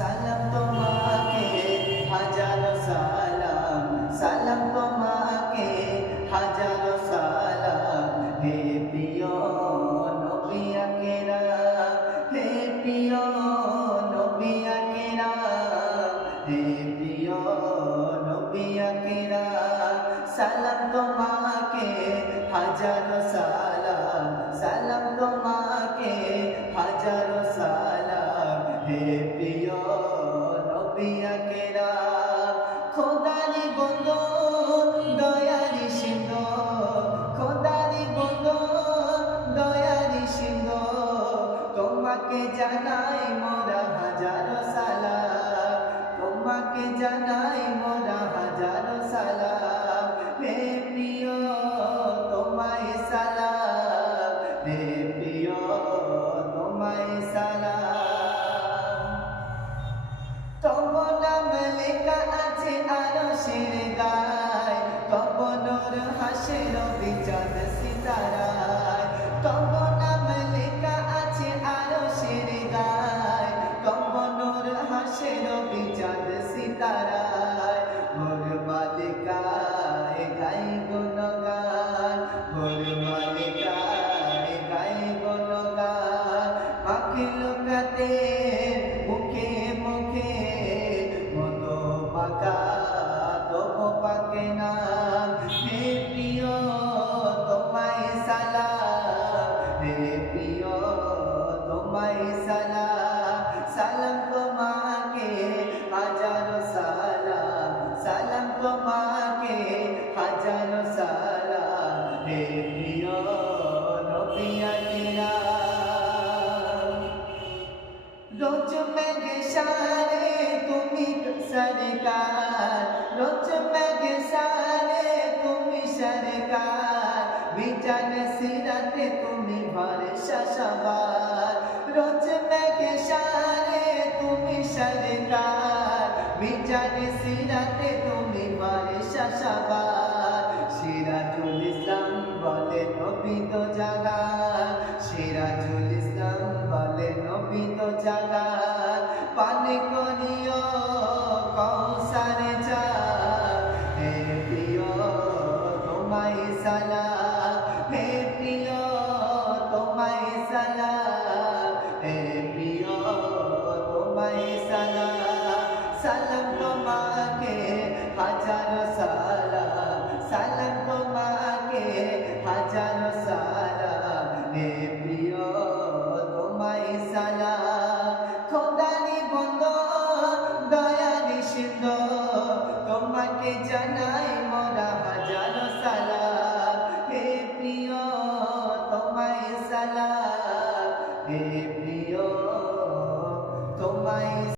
সালাম তোমাকে হাজারো সালাম, সালাম তোমাকে হাজারো সালাম। হে প্রিয় নবী আকরাম, হে প্রিয় নবী আকরাম, হে প্রিয় নবী আকরাম। সালাম তোমাকে হাজারো সালাম, সালাম তোমাকে হাজারো সালাম। হে প্রিয় নবী আকরাম, খোদারি বন্ধু দয়ারি সিন্ধু, খোদারি বন্ধু দয়ারি সিন্ধু। তোমাকে জানাই মোরা হাজারো সালাম, তোমাকে জানাই মোরা হাজারো সালাম। হে প্রিয় তোমায় সালাম, হে প্রিয় তোমায় সালাম। তব নাম লেখা আছে আরশের গায়, তব নূর হাসের বিচাঁদ সিতারায়। তব নাম লেখা আছে আরশের গায়, তব নূর হাসের বিচাঁদ সিতারায়। ভোর মালিকায় গাই গুণগান, ভোর মালিকায় গাই গুণগান। মাখলুকাতে মুখে মুখে মতো পাকা তবু পাকে নাম। হে প্রিয় তোমায় সালাম, হে প্রিয় তোমায় সালাম। সালাম তোমাকে হাজারো সালাম, সালাম তোমাকে হাজারো সালাম। হে প্রিয় নবী আকরাম। রোজ মেঘে সারে তুমি সরকার, রোজ মেঘে সারে তুমি সরকার। বিজান সিরাতে তুমি ভরসা সবার, রোজ মেঘে সারে তুমি সরকার। বিজান সিরাতে তুমি ভরসা সবার। সিরাজুল ইসলাম বলে নবী তো জাগান, সিরাজুল ইসলাম বলে নবী তো জাগান। পান করিও কৌসার জাম, হে প্রিয় তোমায় সালাম, হে প্রিয় তোমায় সালাম, হে প্রিয় তোমায় সালাম। সালাম তোমাকে হাজারো সালাম, সালাম তোমাকে হাজারো সালাম। হে প্রিয় তোমায় সালাম। খোদারি বন্ধু দয়ারি সিন্ধু, তোমাকে জানাই মোরা হাজারো সালাম। হে প্রিয় তোমায় সালাম, হে প্রিয় তোমায়